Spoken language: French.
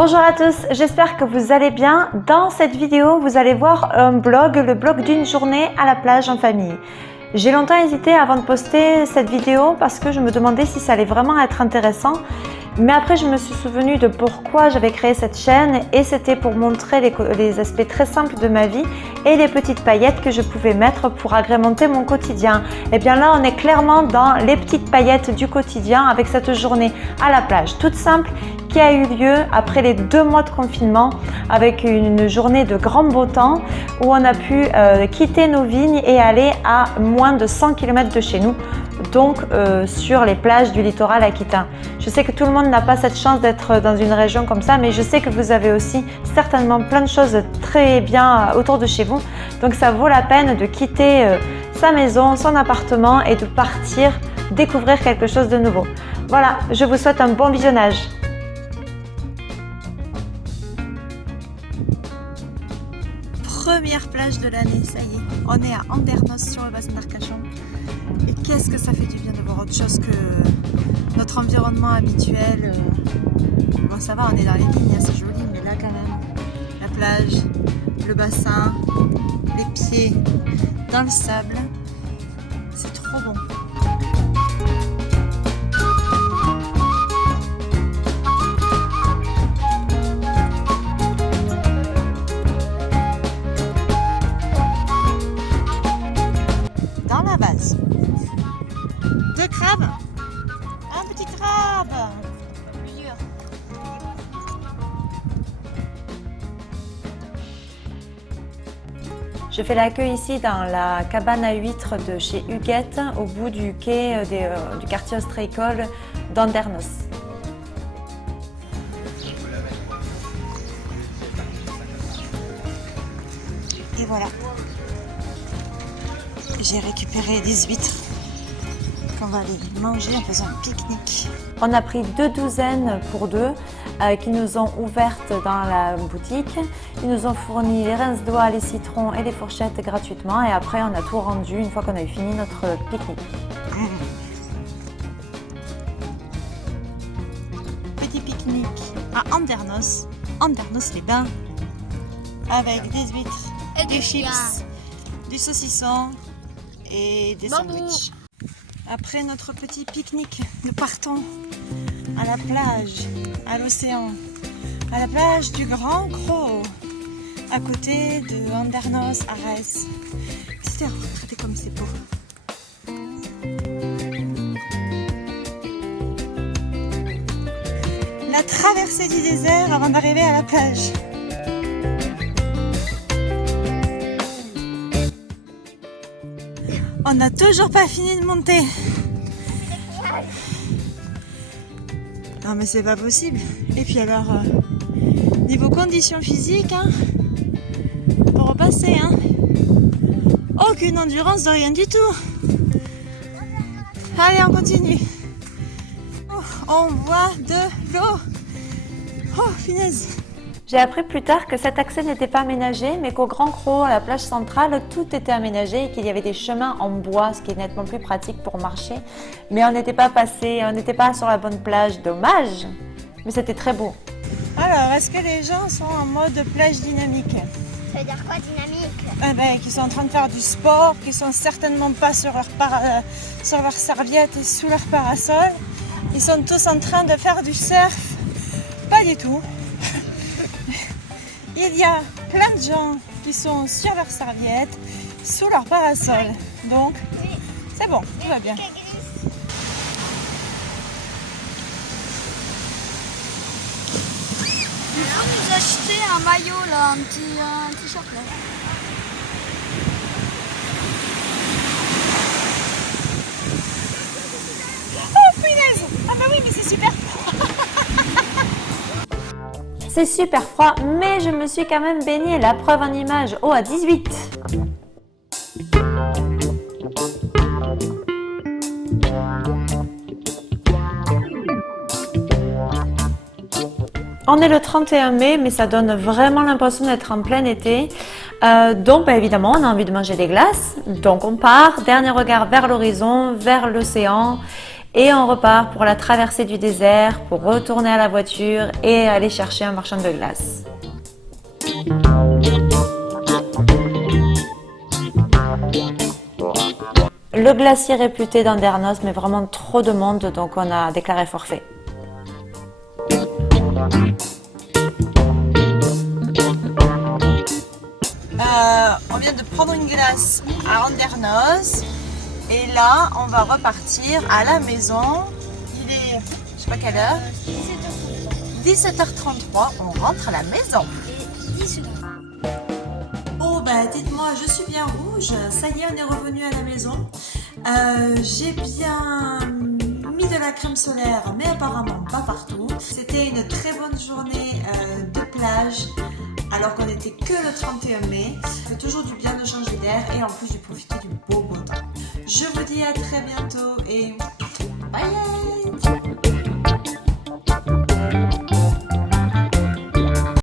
Bonjour à tous, j'espère que vous allez bien. Dans cette vidéo, vous allez voir un blog, le blog d'une journée à la plage en famille. J'ai longtemps hésité avant de poster cette vidéo parce que je me demandais si ça allait vraiment être intéressant. Mais après, je me suis souvenue de pourquoi j'avais créé cette chaîne et c'était pour montrer les aspects très simples de ma vie et les petites paillettes que je pouvais mettre pour agrémenter mon quotidien. Et bien là, on est clairement dans les petites paillettes du quotidien avec cette journée à la plage toute simple qui a eu lieu après les 2 mois de confinement avec une journée de grand beau temps où on a pu quitter nos vignes et aller à moins de 100 km de chez nous, donc sur les plages du littoral aquitain. Je sais que tout le monde n'a pas cette chance d'être dans une région comme ça, mais je sais que vous avez aussi certainement plein de choses très bien autour de chez vous, donc ça vaut la peine de quitter sa maison, son appartement et de partir découvrir quelque chose de nouveau. Voilà, je vous souhaite un bon visionnage. Première plage de l'année, ça y est, on est à Andernos sur le bassin d'Arcachon. Et qu'est-ce que ça fait du bien de voir autre chose que notre environnement habituel. Bon, ça va, on est dans les vignes, c'est joli, mais là quand même, la plage, le bassin, les pieds dans le sable, c'est trop bon. Dans la base, 2 crabes, un petit crabe, plusieurs. Je fais l'accueil ici dans la cabane à huîtres de chez Huguette, au bout du quai du quartier ostréicole d'Andernos. Et voilà. J'ai récupéré des huîtres qu'on va aller manger en faisant un pique-nique. On a pris 2 douzaines pour 2 qui nous ont ouvertes dans la boutique. Ils nous ont fourni les rinces d'oie, les citrons et les fourchettes gratuitement. Et après, on a tout rendu une fois qu'on a eu fini notre pique-nique. Petit pique-nique à Andernos, Andernos-les-Bains, avec des huîtres, et des chips, du saucisson et des sandwichs. Après notre petit pique-nique, nous partons à la plage, à l'océan, à la plage du Grand Cros, à côté de Andernos, Arès. Etc. Regardez comme c'est beau. La traversée du désert avant d'arriver à la plage. On n'a toujours pas fini de monter. Non mais c'est pas possible. Et puis alors, niveau conditions physiques, hein, pour repasser, hein, aucune endurance de rien du tout. Allez, on continue. Oh, on voit de l'eau. Oh, finesse. J'ai appris plus tard que cet accès n'était pas aménagé, mais qu'au Grand Cros, à la plage centrale, tout était aménagé et qu'il y avait des chemins en bois, ce qui est nettement plus pratique pour marcher. Mais on n'était pas passé, on n'était pas sur la bonne plage, dommage, mais c'était très beau. Alors, est-ce que les gens sont en mode plage dynamique? Ça veut dire quoi, dynamique? Qu'ils sont en train de faire du sport, qu'ils sont certainement pas sur leur serviette et sous leur parasol. Ils sont tous en train de faire du surf. Pas du tout. Il y a plein de gens qui sont sur leur serviette, sous leur parasol. Donc, c'est bon, tout va bien. Il faut nous acheter un maillot là, un t-shirt là. Oh punaise! Ah bah oui, mais c'est super froid. C'est super froid, mais je me suis quand même baignée, la preuve en image. Oh, à 18. On est le 31 mai, mais ça donne vraiment l'impression d'être en plein été. Donc évidemment, on a envie de manger des glaces. Donc on part, dernier regard vers l'horizon, vers l'océan. Et on repart pour la traversée du désert, pour retourner à la voiture et aller chercher un marchand de glace. Le glacier réputé d'Andernos, mais vraiment trop de monde, donc on a déclaré forfait. On vient de prendre une glace à Andernos et là on va repartir à la maison. Il est, je sais pas quelle heure, 17h33, on rentre à la maison. Et 10 secondes. Oh bah dites-moi, je suis bien rouge, ça y est on est revenu à la maison. J'ai bien mis de la crème solaire mais apparemment pas partout. C'était une très bonne journée de plage. Alors qu'on n'était que le 31 mai, ça fait toujours du bien de changer d'air et en plus de profiter du beau temps. Je vous dis à très bientôt et